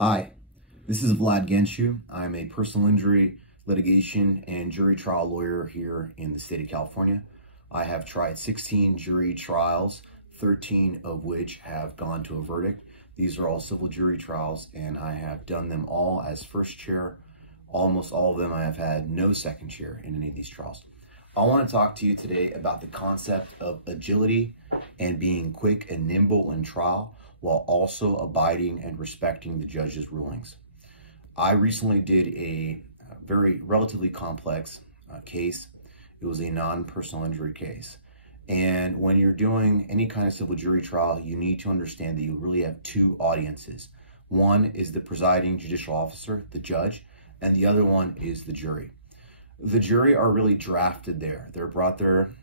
Hi, this is Vlad Genshu. I'm a personal injury litigation and jury trial lawyer here in the state of California. I have tried 16 jury trials, 13 of which have gone to a verdict. These are all civil jury trials, and I have done them all as first chair. Almost all of them I have had no second chair in any of these trials. I want to talk to you today about the concept of agility and being quick and nimble in trial, while also abiding and respecting the judge's rulings. I recently did a very relatively complex case. It was a non-personal injury case. And when you're doing any kind of civil jury trial, you need to understand that you really have two audiences. One is the presiding judicial officer, the judge, and the other one is the jury. The jury are really drafted there. They're brought there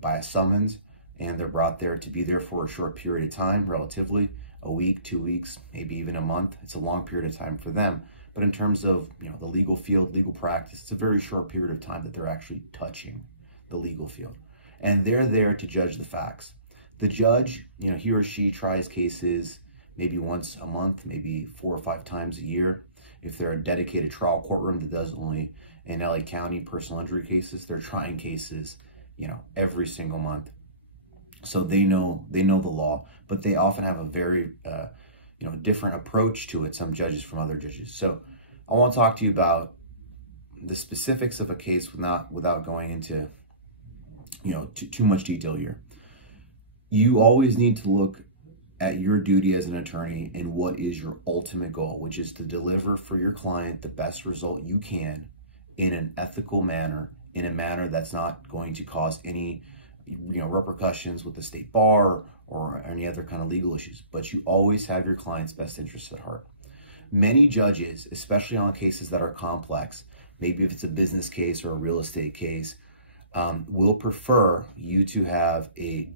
by a summons, and they're brought there to be there for a short period of time, relatively, a week, 2 weeks, maybe even a month. It's a long period of time for them. But in terms of the legal field, legal practice, it's a very short period of time that they're actually touching the legal field. And they're there to judge the facts. The judge, he or she tries cases maybe once a month, maybe 4 or 5 times a year. If they're a dedicated trial courtroom that does only in LA County personal injury cases, they're trying cases, every single month. So they know the law, but they often have a very, different approach to it, some judges from other judges. So I want to talk to you about the specifics of a case without going into, too much detail here. You always need to look at your duty as an attorney and what is your ultimate goal, which is to deliver for your client the best result you can in an ethical manner, in a manner that's not going to cause any repercussions with the state bar or any other kind of legal issues, but you always have your client's best interests at heart. Many judges, especially on cases that are complex, maybe if it's a business case or a real estate case, will prefer you to have a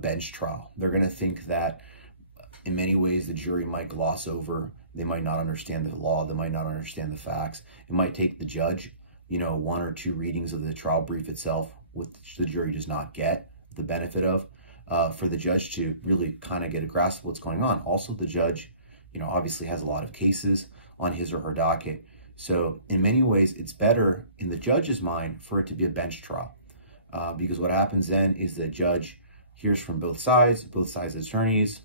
bench trial. They're going to think that in many ways the jury might gloss over, they might not understand the law, they might not understand the facts. It might take the judge, 1 or 2 readings of the trial brief itself, which the jury does not get the benefit of, for the judge to really kind of get a grasp of what's going on. Also, the judge, obviously has a lot of cases on his or her docket. So in many ways, it's better in the judge's mind for it to be a bench trial, because what happens then is the judge hears from both sides attorneys,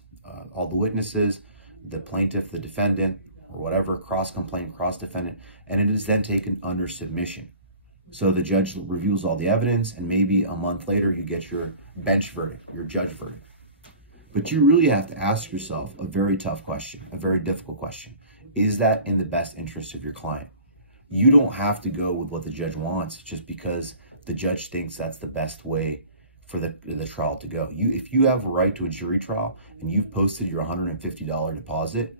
all the witnesses, the plaintiff, the defendant, or whatever, cross-complaint, cross-defendant, and it is then taken under submission. So the judge reviews all the evidence, and maybe a month later you get your bench verdict, your judge verdict. But you really have to ask yourself a very tough question, a very difficult question. Is that in the best interest of your client? You don't have to go with what the judge wants just because the judge thinks that's the best way for the trial to go. If you have a right to a jury trial and you've posted your $150 deposit,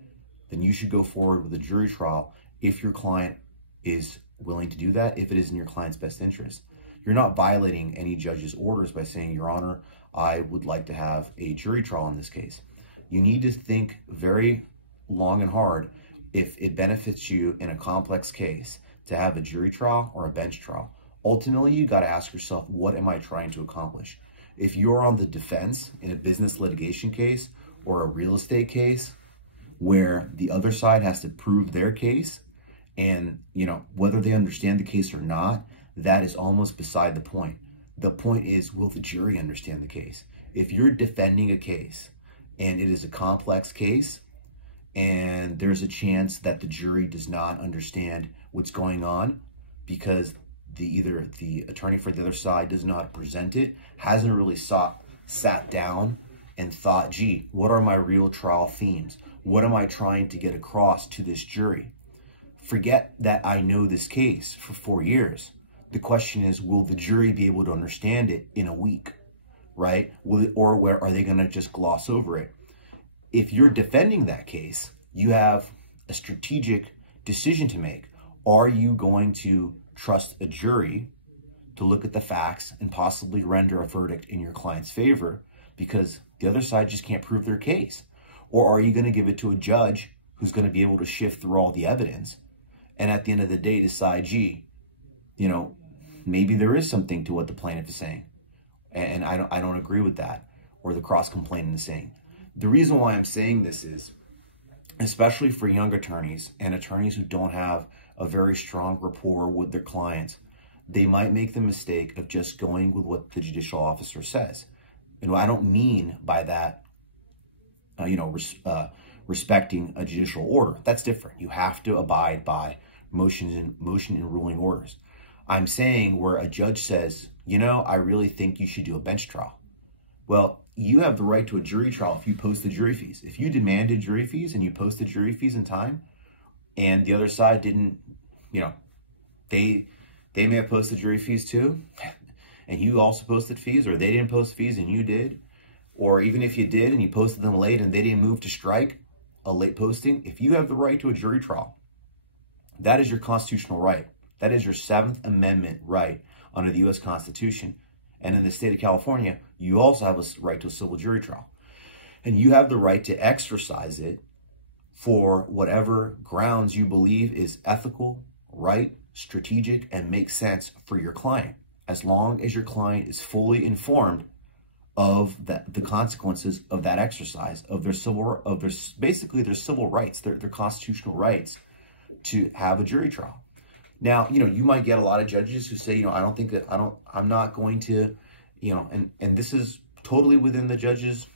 then you should go forward with a jury trial if your client is willing to do that, if it is in your client's best interest. You're not violating any judge's orders by saying, Your Honor, I would like to have a jury trial in this case. You need to think very long and hard if it benefits you in a complex case to have a jury trial or a bench trial. Ultimately, you got to ask yourself, what am I trying to accomplish? If you're on the defense in a business litigation case or a real estate case where the other side has to prove their case, and whether they understand the case or not, that is almost beside the point. The point is, will the jury understand the case? If you're defending a case and it is a complex case and there's a chance that the jury does not understand what's going on because either the attorney for the other side does not present it, hasn't really sat down and thought, gee, what are my real trial themes? What am I trying to get across to this jury? Forget that I know this case for 4 years. The question is, will the jury be able to understand it in a week, right? Or are they going to just gloss over it? If you're defending that case, you have a strategic decision to make. Are you going to trust a jury to look at the facts and possibly render a verdict in your client's favor because the other side just can't prove their case? Or are you going to give it to a judge who's going to be able to shift through all the evidence and at the end of the day decide, gee, maybe there is something to what the plaintiff is saying, and I don't agree with that, or the cross-complainant is saying. The reason why I'm saying this is especially for young attorneys and attorneys who don't have a very strong rapport with their clients, they might make the mistake of just going with what the judicial officer says. And I don't mean by that, respecting a judicial order. That's different. You have to abide by motion and ruling orders. I'm saying where a judge says, I really think you should do a bench trial. Well, you have the right to a jury trial if you post the jury fees. If you demanded jury fees and you posted jury fees in time, and the other side didn't, they may have posted jury fees too, and you also posted fees, or they didn't post fees and you did, or even if you did and you posted them late and they didn't move to strike a late posting, if you have the right to a jury trial, that is your constitutional right. That is your 7th Amendment right under the U.S. Constitution. And in the state of California, you also have a right to a civil jury trial. And you have the right to exercise it for whatever grounds you believe is ethical, right, strategic, and makes sense for your client, as long as your client is fully informed of the consequences of that exercise, of their basically their civil rights, their constitutional rights to have a jury trial. Now, you might get a lot of judges who say, I'm not going to, and this is totally within the judge's,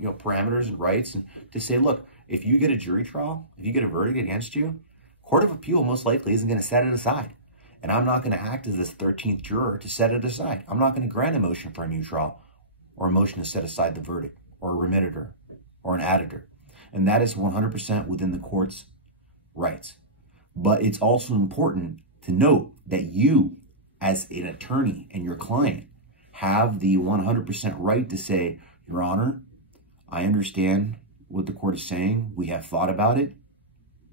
parameters and rights, and to say, look, if you get a jury trial, if you get a verdict against you, Court of Appeal most likely isn't going to set it aside. And I'm not going to act as this 13th juror to set it aside. I'm not going to grant a motion for a new trial or a motion to set aside the verdict or a remitter or an additor. And that is 100% within the court's rights. But it's also important to note that you, as an attorney and your client, have the 100% right to say, Your Honor, I understand what the court is saying. We have thought about it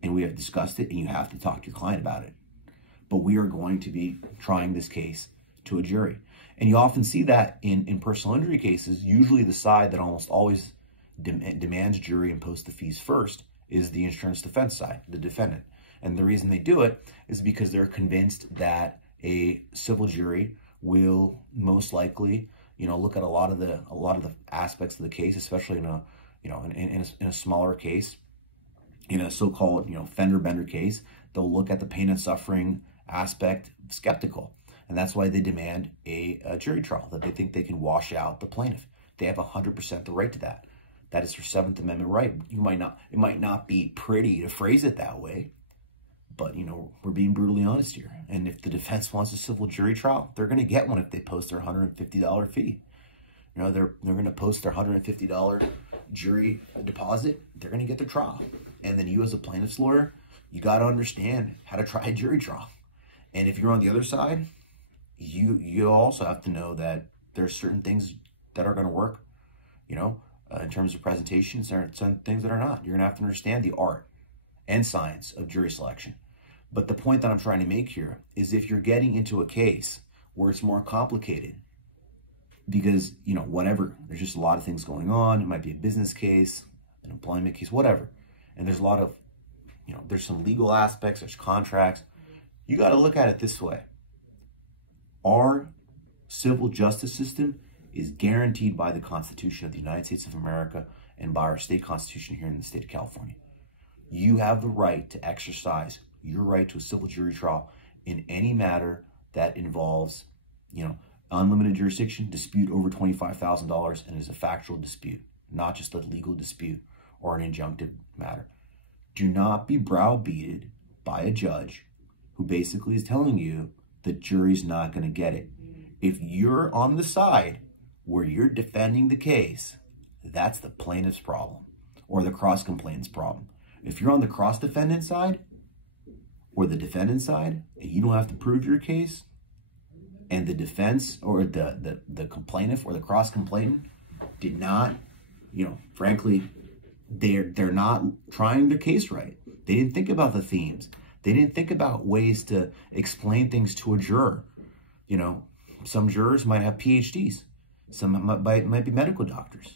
and we have discussed it, and you have to talk to your client about it. But we are going to be trying this case to a jury. And you often see that in personal injury cases. Usually the side that almost always demands jury and posts the fees first is the insurance defense side, the defendant. And the reason they do it is because they're convinced that a civil jury will most likely, look at a lot of the aspects of the case, especially in a smaller case, in a so-called fender bender case. They'll look at the pain and suffering aspect skeptical, and that's why they demand a jury trial, that they think they can wash out the plaintiff. They have 100% the right to that. That is their 7th Amendment right. It might not be pretty to phrase it that way, but, we're being brutally honest here. And if the defense wants a civil jury trial, they're going to get one if they post their $150 fee. They're going to post their $150 jury deposit. They're going to get their trial. And then you, as a plaintiff's lawyer, you got to understand how to try a jury trial. And if you're on the other side, you also have to know that there's certain things that are going to work, in terms of presentations. There are some things that are not. You're going to have to understand the art and science of jury selection. But the point that I'm trying to make here is, if you're getting into a case where it's more complicated, because, whatever, there's just a lot of things going on. It might be a business case, an employment case, whatever. And there's a lot of, there's some legal aspects, there's contracts. You got to look at it this way. Our civil justice system is guaranteed by the Constitution of the United States of America and by our state constitution here in the state of California. You have the right to exercise your right to a civil jury trial in any matter that involves, unlimited jurisdiction, dispute over $25,000, and is a factual dispute, not just a legal dispute or an injunctive matter. Do not be browbeated by a judge who basically is telling you the jury's not going to get it. If you're on the side where you're defending the case, that's the plaintiff's problem or the cross-complainant's problem. If you're on the cross-defendant side or the defendant side, and you don't have to prove your case, and the defense or the complainant or the cross-complainant did not, frankly, they're not trying their case right. They didn't think about the themes. They didn't think about ways to explain things to a juror. Some jurors might have PhDs. Some might be medical doctors.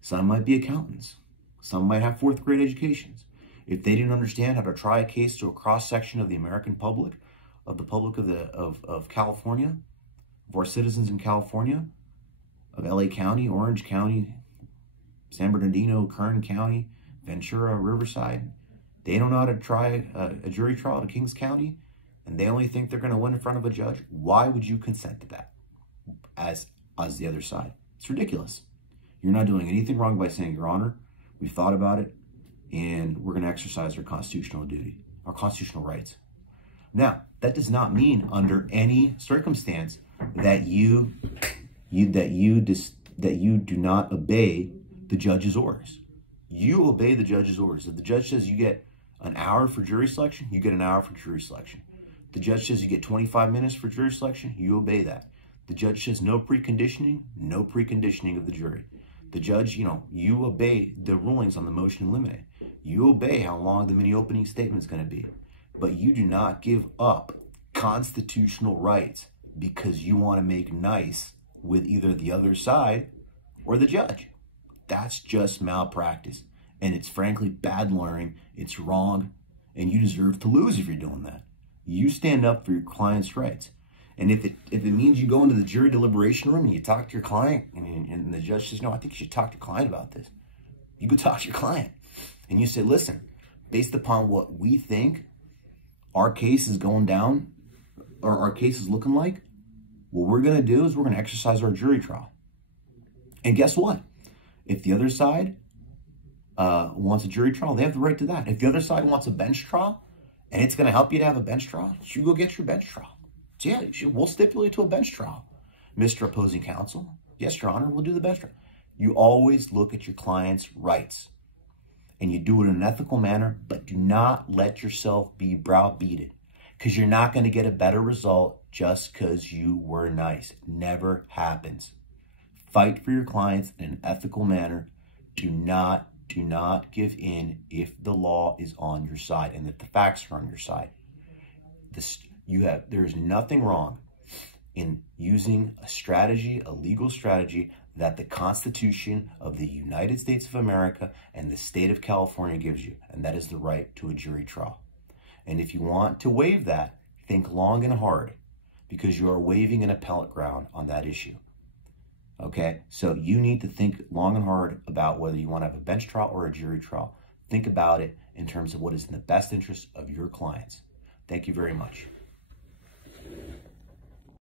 Some might be accountants. Some might have 4th grade educations. If they didn't understand how to try a case to a cross-section of the American public, of the public of California, of our citizens in California, of LA County, Orange County, San Bernardino, Kern County, Ventura, Riverside, they don't know how to try a jury trial in Kings County, and they only think they're going to win in front of a judge, why would you consent to that as the other side? It's ridiculous. You're not doing anything wrong by saying, Your Honor, we've thought about it, and we're going to exercise our constitutional duty, our constitutional rights. Now, that does not mean under any circumstance that you do not obey the judge's orders. You obey the judge's orders. If the judge says you get an hour for jury selection, you get an hour for jury selection. The judge says you get 25 minutes for jury selection, you obey that. The judge says no preconditioning, no preconditioning of the jury. The judge, you obey the rulings on the motion in limine. You obey how long the mini opening statement is going to be. But you do not give up constitutional rights because you want to make nice with either the other side or the judge. That's just malpractice. And it's frankly bad lawyering. It's wrong. And you deserve to lose if you're doing that. You stand up for your client's rights. And if it means you go into the jury deliberation room and you talk to your client and the judge says, no, I think you should talk to your client about this. You go talk to your client and you say, listen, based upon what we think our case is going down or our case is looking like, what we're going to do is we're going to exercise our jury trial. And guess what? If the other side wants a jury trial, they have the right to that. If the other side wants a bench trial and it's going to help you to have a bench trial, you go get your bench trial. So yeah, we'll stipulate to a bench trial. Mr. Opposing Counsel, yes, Your Honor, we'll do the bench trial. You always look at your client's rights and you do it in an ethical manner, but do not let yourself be browbeaten because you're not going to get a better result just because you were nice. Never happens. Fight for your clients in an ethical manner. Do not give in if the law is on your side and that the facts are on your side. There is nothing wrong in using a strategy, a legal strategy that the Constitution of the United States of America and the state of California gives you, and that is the right to a jury trial. And if you want to waive that, think long and hard because you are waiving an appellate ground on that issue. Okay, so you need to think long and hard about whether you want to have a bench trial or a jury trial. Think about it in terms of what is in the best interest of your clients. Thank you very much.